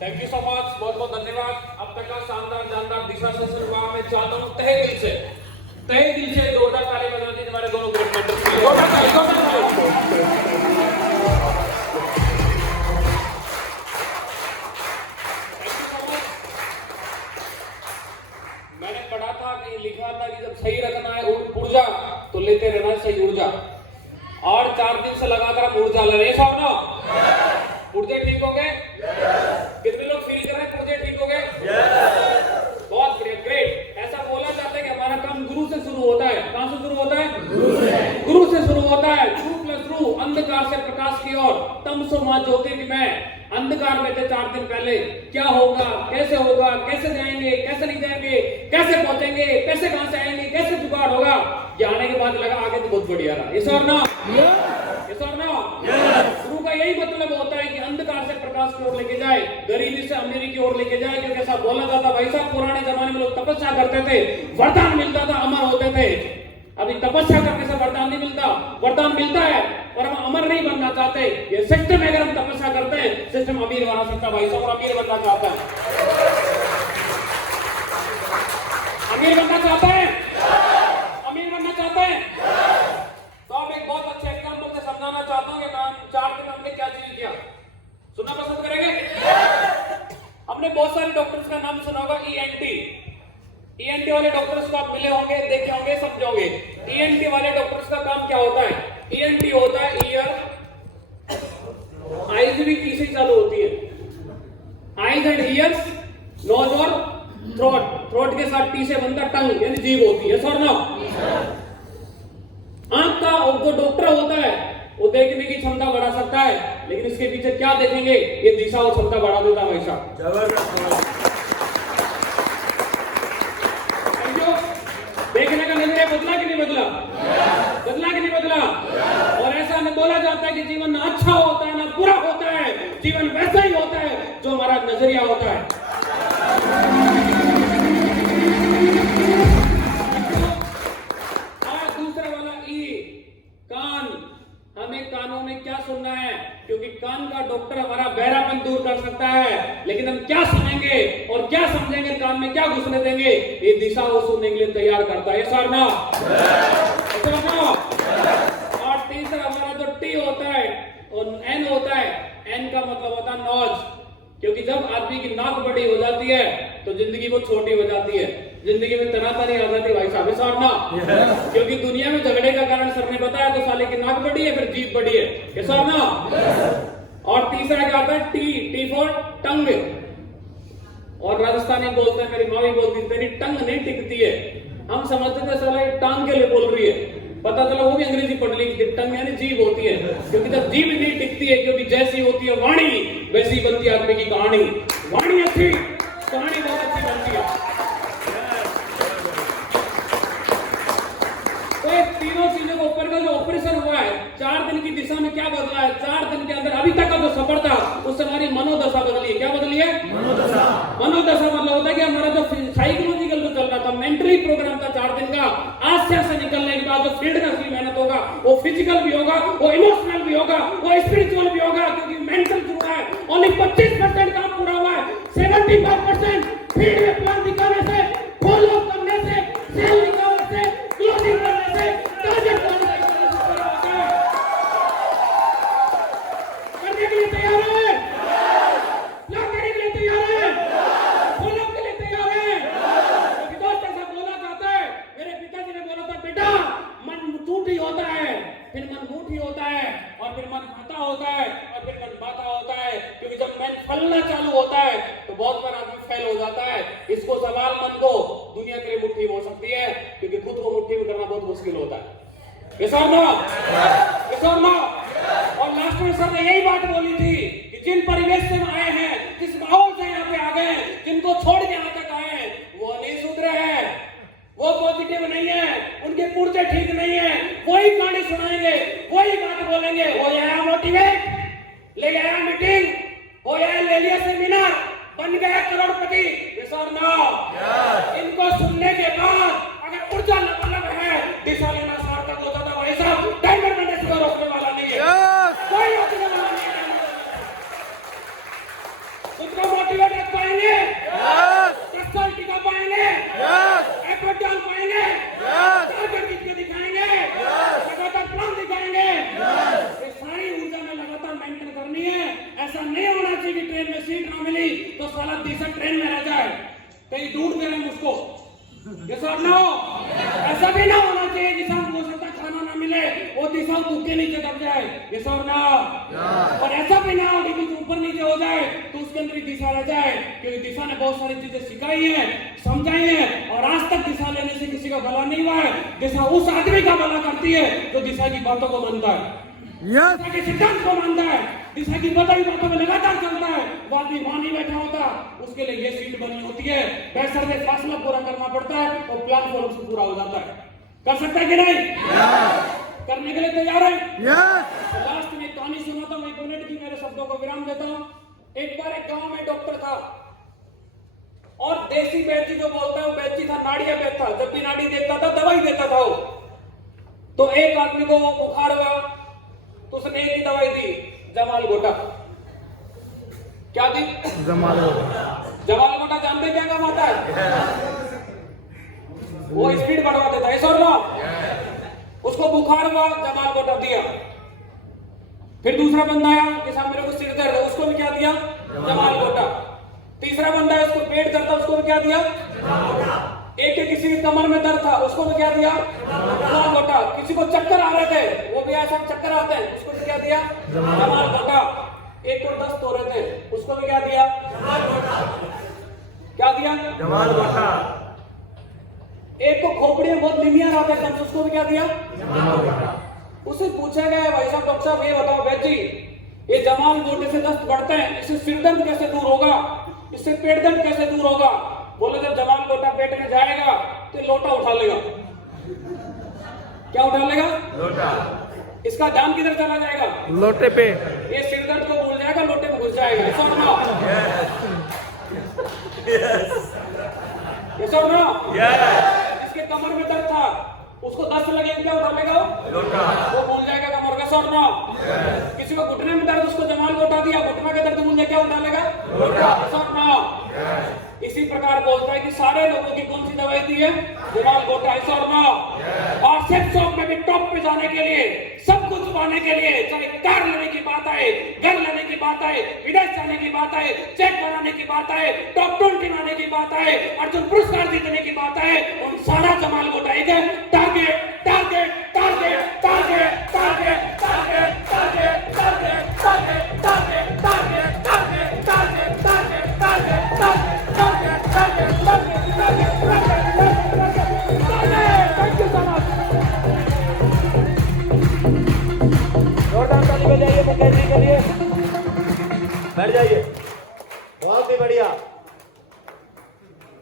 Thank you so much, बहुत बहुत धन्यवाद। अब तक का शानदार जानदार दिशा सेशन हुआ। मैं चाहता हूँ तहे दिल से जोरदार ताली बजाने हमारे दोनों ग्रेट मेंटर्स के लिए। जोरदार ताली। मैंने पढ़ा था कि लिखा था कि जब सही रखना है ऊर्जा तो लेते रहना है सही ऊर्जा। और 4 दिन से लगातार हम ऊर्जा ले रहे हैं। सब ना पुर्जे ठीक हो गए? कितने लोग फील कर रहे हैं पुर्जे ठीक हो गए? बहुत बढ़िया, ग्रेट। ऐसा बोला जाता है कि हमारा काम गुरु से शुरू होता है। कहां से शुरू होता है? गुरु से शुरू होता है। ट्रू प्लस ट्रू, अंधकार से प्रकाश की ओर, तमसो मां ज्योतिर्गमय। अंधकार में थे 4 दिन पहले। क्या होगा, कैसे होगा, कैसे जाएंगे, कैसे नहीं जाएंगे, कैसे पहुंचेंगे, पैसे कहां से आएंगे, कैसे जुगाड़ होगा, ये आने के बाद लगा आगे तो बहुत बढ़िया रहा। इस और ना गुरु का यही मतलब होता है कि अंधकार से प्रकाश की ओर लेके जाए, गरीबी से अमीरी की ओर लेके जाए। क्योंकि ऐसा बोला जाता भाई साहब, पुराने जमाने में लोग तपस्या करते थे, वरदान मिलता था, अमर होते थे। अभी तपस्या करने से वरदान नहीं मिलता, वरदान मिलता है और हम अमर नहीं बनना चाहते। ये सिस्टम अगर हम तपस्या करते हैं, सिस्टम अमीर बना सकता भाई साहब, और अमीर बनना चाहता है। अमीर बनना चाहता है, अमीर बनना चाहते हैं। तो आप एक बहुत अच्छे एग्जाम्पल से समझाना चाहता हूँ कि 4 दिन हमने क्या चीज किया। सुनना पसंद करेंगे? हमने बहुत सारे डॉक्टर्स का नाम सुना होगा। ईएनटी वाले डॉक्टर्स को आप मिले होंगे, देखे होंगे, समझे होंगे। ईएनटी वाले डॉक्टर्स का काम क्या होता है? ईएनटी होता है ईयर, आईज भी ई से चालू होती है। आईज एंड ईयर्स, नोज और थ्रोट। थ्रोट के साथ टी से बनता टंग, यानी जीभ होती है। सर ना आंख का जो डॉक्टर होता है वो देखने की क्षमता बढ़ा सकता है, लेकिन इसके पीछे क्या देखेंगे, ये दिशा और क्षमता बढ़ा देता है हमेशा। देखने का नजरिया बदला कि नहीं बदला? बदला कि नहीं बदला? और ऐसा में बोला जाता है कि जीवन ना अच्छा होता है ना बुरा होता है, जीवन वैसा ही होता है जो हमारा नजरिया होता है। और दूसरा वाला ई, कान। हमें कानों में क्या सुनना है, क्योंकि कान का डॉक्टर हमारा बहरापन दूर कर सकता है, लेकिन हम क्या सुनेंगे और क्या समझेंगे, कान में क्या घुसने देंगे, ये दिशा वो सुनने के लिए तैयार करता है। सर ना और तीसरा हमारा जो टी होता है और एन होता है। एन का मतलब होता है नॉज, क्योंकि जब आदमी की नाक बड़ी हो जाती है तो जिंदगी वो छोटी हो जाती है, जिंदगी में तनातनी आ जाती है भाई साहब। सर ना क्योंकि दुनिया में झगड़े का कारण सर ने बताया, तो साले की नाक बड़ी है, फिर जीभ बड़ी है। सर ना और तीसरा क्या आता है? टी फॉर टंग। और राजस्थानी बोलते हैं, मेरी माँ भी बोलती है, तेरी टंग नहीं टिकती है। हम समझते थे साला ये टांग के लिए बोल रही है, पता चला वो भी अंग्रेजी पढ़ ली कि टंग यानी जीभ होती है। क्योंकि जब जीभ नहीं टिकती है, क्योंकि जैसी होती है वाणी वैसी बनती है आदमी की कहानी। वाणी अच्छी, कहानी बहुत अच्छी बनती है। तो ये तीनों चीजों को ऊपर का जो ऑपरेशन हुआ है, 4 दिन की दिशा में क्या बदला है? 4 दिन के अंदर अभी तक का जो सफर था उससे हमारी मनोदशा बदली है। क्या बदली है? मनोदशा मतलब होता है कि हमारा जो साइकोलॉजिकल जो चल रहा था, मेंटली प्रोग्राम था 4 दिन का, आज से निकलने के बाद जो फील्ड में असली मेहनत होगा वो फिजिकल भी होगा, वो इमोशनल भी होगा, वो स्पिरिचुअल भी होगा। क्योंकि मेंटल जुड़ा है, ओनली 25% काम पूरा हुआ है। 75% फील्ड में प्लान दिखाने से, फॉलो करने से, सेल निकालने से, क्लोजिंग करने से, टारगेट करने से करने के लिए तैयार है। क्या करने के लिए तैयार है? फॉलो के लिए तैयार है। क्योंकि दोस्त ऐसा बोला जाता है, मेरे पिताजी ने बोला था, बेटा मन टूटी होता है, फिर मन मुठी होता है, और फिर मन खाता होता है, और फिर मन बाता होता है। क्योंकि जब मन फलना चालू होता है तो बहुत बार आदमी फेल हो जाता है। इसको सवाल मन को दुनिया के लिए मुट्ठी में हो सकती है, क्योंकि खुद को मुट्ठी में करना बहुत मुश्किल होता है। ये सर ना और लास्ट में सर ने यही बात बोली थी कि जिन परिवेश से हम आए हैं, जिस माहौल से यहाँ पे आ गए हैं, जिनको छोड़ के यहाँ तक आए हैं, वो नहीं सुधरे हैं, वो पॉजिटिव नहीं है, उनके पुर्जे ठीक नहीं है, वही कहानी सुनाएंगे, वही बात बोलेंगे। हो आया मोटिवेट, ले आया मीटिंग, हो आया ले लिया सेमिनार, बन गया करोड़पति। इनको सुनने के बाद अगर ऊर्जा अलग है, दिशा लेना सार्थक होता था भाई साहब। टाइमर बनने से रोकने वाला नहीं है, कोई रोकने वाला नहीं है। मोटिवेट रख पाएंगे, कस्टल टिका पाएंगे, एफर्ट डाल पाएंगे, टारगेट जीत के दिखाएंगे, लगातार प्लान दिखाएंगे। ये सारी ऊर्जा में लगातार मेंटेन करनी है। ऐसा नहीं होना चाहिए कि ट्रेन में सीट ना मिली तो साला दिशा ट्रेन में रह जाए, कहीं ढूंढ दे रहे हैं उसको। ये सब ना हो, ऐसा भी ना होना चाहिए कि सब हो सकता खाना ना मिले, वो दिशा के नीचे दब जाए। ये सब ना, और ऐसा भी ना हो कि कुछ ऊपर नीचे हो जाए तो उसके अंदर ही दिशा रह जाए, क्योंकि दिशा ने बहुत सारी चीजें सिखाई है, समझाई है, और आज तक दिशा लेने से किसी का भला नहीं हुआ है। दिशा उस आदमी का भला करती है जो दिशा की बातों को मानता है, दिशा के सिद्धांत को मानता है, दिशा की बताई बातों में लगातार चलता है। वो आदमी वहां नहीं बैठा होता, उसके लिए ये सीट बनी होती है। बेशर्ते फासला पूरा करना पड़ता है और प्लेटफॉर्म से पूरा हो जाता है। कर सकता है कि नहीं? करने के लिए तैयार है? तो लास्ट में कहानी सुनाता हूँ, 1 मिनट की मेरे शब्दों को विराम देता हूँ। एक बार एक गांव में डॉक्टर था और देसी वैद्य जो बोलता है वो वैद्य था, नाड़ियां बेचता। जब भी नाड़ी देखता था दवाई देता था वो। तो एक आदमी को बुखार हुआ तो उसने एक ही दवाई दी, जमाल गोटा। क्या दी? जमाल गोटा। जानते क्या काम आता है? वो स्पीड बढ़वा देता है, और ना उसको बुखार हुआ, जमाल गोटा दिया। फिर दूसरा बंदा आया कि साहब मेरे को सिर दर्द है, उसको भी क्या दिया? जमाल गोटा। तीसरा बंदा है, उसको पेट दर्द था, उसको भी क्या दिया? एक किसी की कमर में दर्द था, उसको भी क्या दिया? जमाल गोटा। किसी को चक्कर आ रहे थे, वो भी ऐसा चक्कर आते हैं, उसको भी क्या दिया? जमाल गोटा। एक को दस्त हो रहे थे, उसको भी क्या दिया? क्या दिया? जमाल गोटा। एक को खोपड़ी में बहुत निमिया आते थे, उसको भी क्या दिया? जमाल गोटा। उसे पूछा गया, भाई साहब डॉक्टर साहब ये बताओ वैद्य जी, ये जमाल गोटे से दस्त बढ़ते हैं, इससे सिर दर्द कैसे दूर होगा, इससे पेट दर्द कैसे दूर होगा? बोले जब जमाल गोटा पेट में जाएगा तो लोटा उठा लेगा। क्या उठा लेगा? लोटा। इसका ध्यान किधर चला जाएगा? लोटे पे। ये सिर दर्द को भूल जाएगा, लोटे में घुस जाएगा। ये समझना। ये समझना। इसके कमर में दर्द था, उसको दस्त लगे क्या उठा लेगा? लोटा। वो भूल जाएगा कमर का। समझना। किसी को घुटने में दर्द, उसको जमाल गोटा दिया, घुटना के दर्द भूल जाए, क्या उठा लेगा? लोटा। समझना। इसी प्रकार बोलता है कि सारे लोगों की कौन सी दवाई दी है? जमाल गोटा। और सेक्स शॉप में भी टॉप पे जाने के लिए, सब कुछ पाने के लिए, चाहे कार लेने की बात आए, घर लेने की बात आए, विदेश जाने की बात आए, चेक बनाने की बात आए, टॉप 20 आने की बात आए, अर्जुन पुरस्कार जीतने की बात आए, उन सारा जमाल गोटा एक है। Target target target target target target target target target target target target target target target target. बैठ जाइए, बहुत ही बढ़िया।